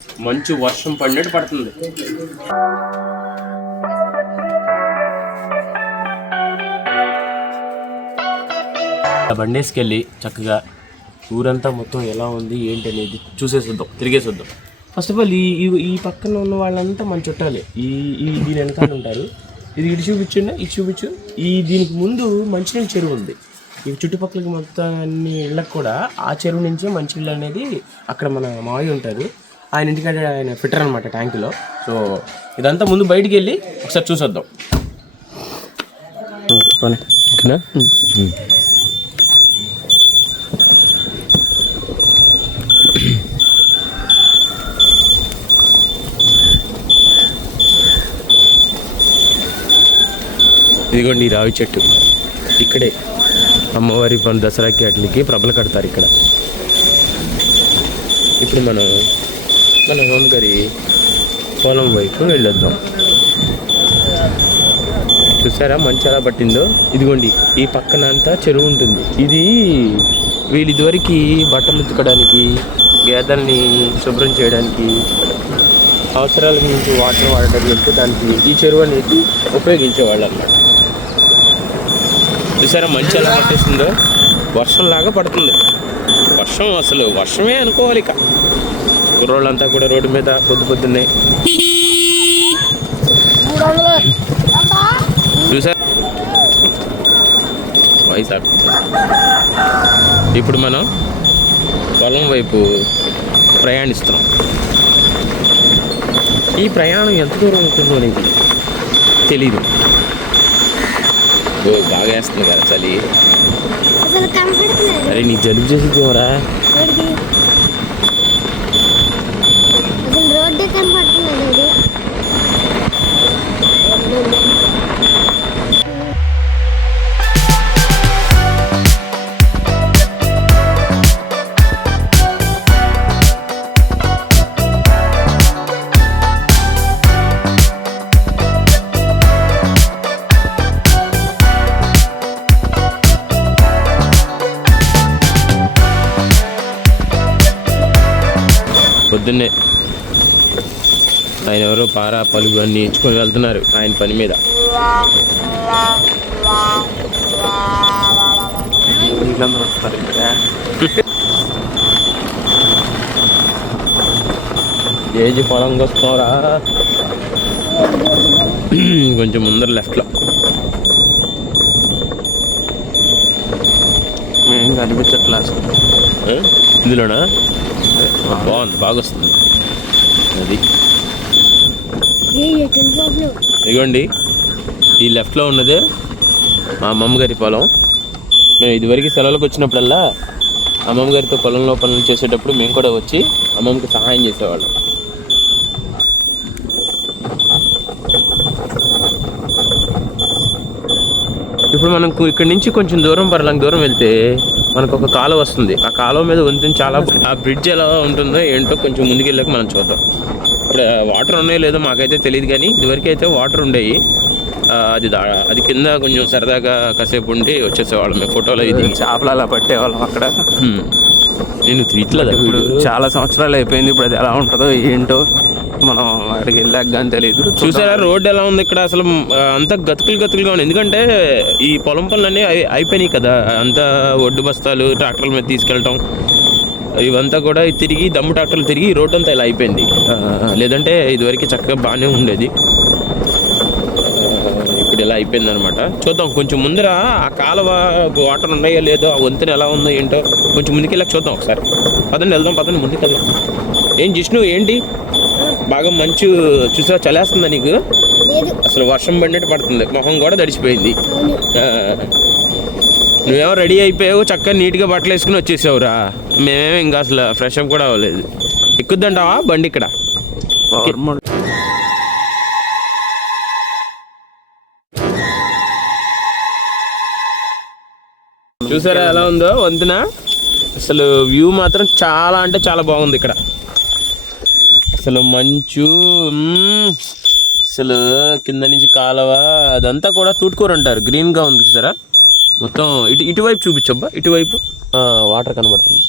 మంచు వర్షం పడినట్టు పడుతుంది. బండేసుకెళ్ళి చక్కగా ఊరంతా మొత్తం ఎలా ఉంది ఏంటి అనేది చూసేసొద్దాం, తిరిగేసొద్దాం. ఫస్ట్ ఆఫ్ ఆల్ ఈ పక్కన ఉన్న వాళ్ళంతా మన చుట్టాలే. దీని వెనకాల ఉంటారు. ఇది ఇటు చూపించండి, ఇది చూపించు. దీనికి ముందు మంచినీళ్ళ చెరువు ఉంది. ఈ చుట్టుపక్కలకి మొత్తం అన్ని ఇళ్ళకి కూడా ఆ చెరువు నుంచే మంచినీళ్ళు అనేది అక్కడ మన మావయ్య ఉంటారు. ఆయన ఇంటికాడ ఆయన ఫిట్టర్ అనమాట ట్యాంకులో. సో ఇదంతా ముందు బయటికి వెళ్ళి ఒకసారి చూసొద్దాం. ఓకేనా? ఇదిగోండి ఈ రావి చెట్టు. ఇక్కడే అమ్మవారి దసరాకి వాటికి ప్రభలు కడతారు ఇక్కడ. ఇప్పుడు మన హోంగారి పొలం వైపు వెళ్ళొద్దాం. చూసారా మంచి ఎలా పట్టిందో. ఇదిగోండి ఈ పక్కన అంతా చెరువు ఉంటుంది. ఇది వీళ్ళు ఇదివరకు బట్టలు ఉతకడానికి, గేదెల్ని శుభ్రం చేయడానికి, అవసరాలకు మించి వాటర్ వాడడానికి వెళ్తే దానికి ఈ చెరువు అనేది ఉపయోగించేవాళ్ళు అన్నమాట. చూసారా మంచి ఎలా పట్టేస్తుందో. వర్షంలాగా పడుతుంది. వర్షం అసలు వర్షమే అనుకోవాలి. ఇక కుర్రోళ్ళంతా కూడా రోడ్డు మీద పొద్దున్నే చూసారా వైజాగ్. ఇప్పుడు మనం పొలం వైపు ప్రయాణిస్తున్నాం. ఈ ప్రయాణం ఎంత దూరం ఉంటుందో అనేది తెలీదు. బాగా వేస్తుంది కదా చలి. అరే నీకు జలుబు చేసిపోరా. పొద్దున్నే ఆయన ఎవరో పారా పలుగు అన్నీ ఇచ్చుకొని వెళ్తున్నారు ఆయన పని మీద. ఏజీ పొలం వస్తున్నారా? కొంచెం ముందర లెఫ్ట్లో మేము కనిపించట్లా ఇందులోనా. బాగుంది, బాగా వస్తుంది అది. ఇదిగోండి ఈ లెఫ్ట్లో ఉన్నదే మా అమ్మమ్మ గారి పొలం. మేము ఇదివరకు సెలవులకు వచ్చినప్పుడల్లా అమ్మమ్మ గారితో పొలంలో పనులు చేసేటప్పుడు మేము కూడా వచ్చి అమ్మమ్మకి సహాయం చేసేవాళ్ళం. ఇప్పుడు మనం ఇక్కడి నుంచి కొంచెం దూరం పర్లంగా దూరం వెళ్తే మనకు ఒక కాలువ వస్తుంది. ఆ కాలువ మీద వంతెన చాలా, ఆ బ్రిడ్జ్ ఎలా ఉంటుందో ఏంటో కొంచెం ముందుకెళ్ళాక మనం చూద్దాం. ఇప్పుడు వాటర్ ఉన్నాయో లేదో మాకైతే తెలియదు, కానీ ఇదివరకు అయితే వాటర్ ఉండేవి. అది కింద కొంచెం సరదాగా కాసేపు ఉండి వచ్చేసేవాళ్ళం. మేము ఫోటోలో ఇది చేపలు అలా పట్టేవాళ్ళం అక్కడ. నేను తీయట్లేదు. ఇప్పుడు చాలా సంవత్సరాలు అయిపోయింది. ఇప్పుడు అది ఎలా ఉంటుందో ఏంటో మనం అక్కడికి వెళ్ళాక కానీ తెలియదు. చూసారా రోడ్డు ఎలా ఉంది ఇక్కడ? అసలు అంతా గతుకులుగా ఉంది. ఎందుకంటే ఈ పొలం పనులన్నీ అయిపోయినాయి కదా. అంతా ఒడ్డు బస్తాలు ట్రాక్టర్ల మీద తీసుకెళ్ళటం ఇవంతా కూడా తిరిగి దమ్ము ట్రాక్టర్లు తిరిగి రోడ్డు అంతా ఇలా అయిపోయింది. లేదంటే ఇదివరకు చక్కగా బాగానే ఉండేది. ఇప్పుడు ఇలా అయిపోయింది అనమాట. చూద్దాం కొంచెం ముందర ఆ కాలువ వాటర్ ఉన్నాయో లేదో, ఆ వంతెన ఎలా ఉందో ఏంటో కొంచెం ముందుకెళ్ళాక చూద్దాం ఒకసారి. పదండి వెళ్దాం, పదండి ముందుకెళ్దాం. ఏం జిష్ణు ఏంటి బాగా మంచు చూసారా? చలేస్తుందా నీకు? అసలు వర్షం పడినట్టు పడుతుంది. మొహం కూడా తడిచిపోయింది. నువ్వేమో రెడీ అయిపోయావు, చక్కగా నీట్గా బట్టలు వేసుకుని వచ్చేసావురా. మేమేమో ఇంకా అసలు ఫ్రెష్ అప్ కూడా అవ్వలేదు. ఎక్కుద్దంటావా బండి ఇక్కడ? చూసారా ఎలా ఉందో వంతెన? అసలు వ్యూ మాత్రం చాలా అంటే చాలా బాగుంది ఇక్కడ. అసలు మంచు, అసలు కింద నుంచి కాలువ అదంతా కూడా తూటుకూర అంటారు. గ్రీన్గా ఉంది చూసారా మొత్తం. ఇటువైపు చూపించబ్బా, ఇటువైపు వాటర్ కనబడుతుంది.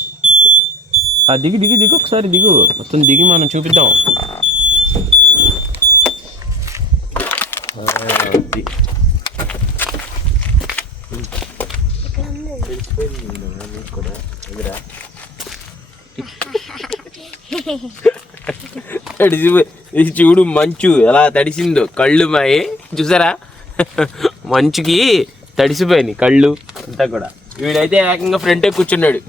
దిగి దిగి దిగు ఒకసారి దిగు, మొత్తం దిగి మనం చూపిద్దాం. ఇది చూడు మంచు ఎలా తడిసిందో, కళ్ళు మాయి చూసారా, మంచుకి తడిసిపోయినాయి కళ్ళు అంతా కూడా. వీడైతే ఏకంగా ఫ్రంటే కూర్చున్నాడు,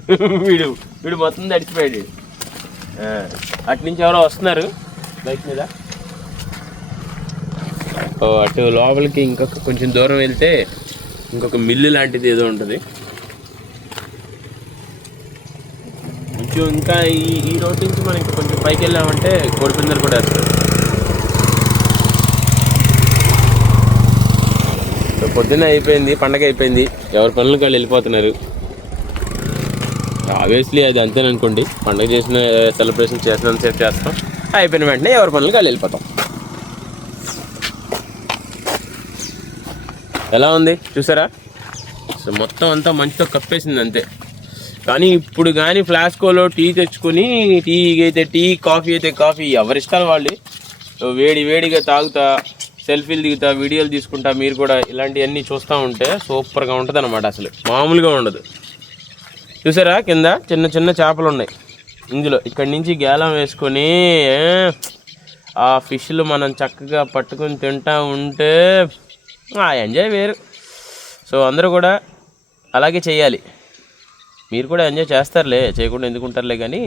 వీడు మొత్తం తడిసిపోయాడు. అటు నుంచి ఎవరో వస్తున్నారు బైక్ మీద. అటు లోపలికి ఇంకొక కొంచెం దూరం వెళ్తే ఇంకొక మిల్లు లాంటిది ఏదో ఉంటుంది. కొంచెం ఇంకా ఈ రోడ్ నుంచి మనం ఇంకా కొంచెం పైకి వెళ్ళామంటే కోడిపిందలు కూడా వేస్తారు. పొద్దున్న అయిపోయింది, పండగ అయిపోయింది, ఎవరి పనులకు వాళ్ళు వెళ్ళిపోతున్నారు. ఆబ్వియస్లీ అది అంతేననుకోండి, పండగ చేసిన సెలబ్రేషన్ చేసినంతసేపు చేస్తాం, అయిపోయిన వెంటనే ఎవరి పనులకు వాళ్ళు వెళ్ళిపోతాం. ఎలా ఉంది చూసారా, సో మొత్తం అంతా మంచుతో కప్పేసింది అంతే. కానీ ఇప్పుడు కానీ ఫ్లాస్కోలో టీ తెచ్చుకొని, టీ అయితే టీ, కాఫీ అయితే కాఫీ, ఎవరిష్టాలు వాళ్ళు వేడి వేడిగా తాగుతా, సెల్ఫీలు దిగుతా, వీడియోలు తీసుకుంటా. మీరు కూడా ఇలాంటివన్నీ చూస్తూ ఉంటే సూపర్గా ఉంటుంది అన్నమాట, అసలు మామూలుగా ఉండదు. చూసారా కింద చిన్న చిన్న చేపలు ఉన్నాయి ఇందులో. ఇక్కడి నుంచి గేలం వేసుకొని ఆ ఫిష్లు మనం చక్కగా పట్టుకొని తింటూ ఉంటే ఆ ఎంజాయ్ వేరు. సో అందరూ కూడా అలాగే చేయాలి. మీరు కూడా ఎంజాయ్ చేస్తారులే, చేయకుండా ఎందుకుంటారులే, కానీ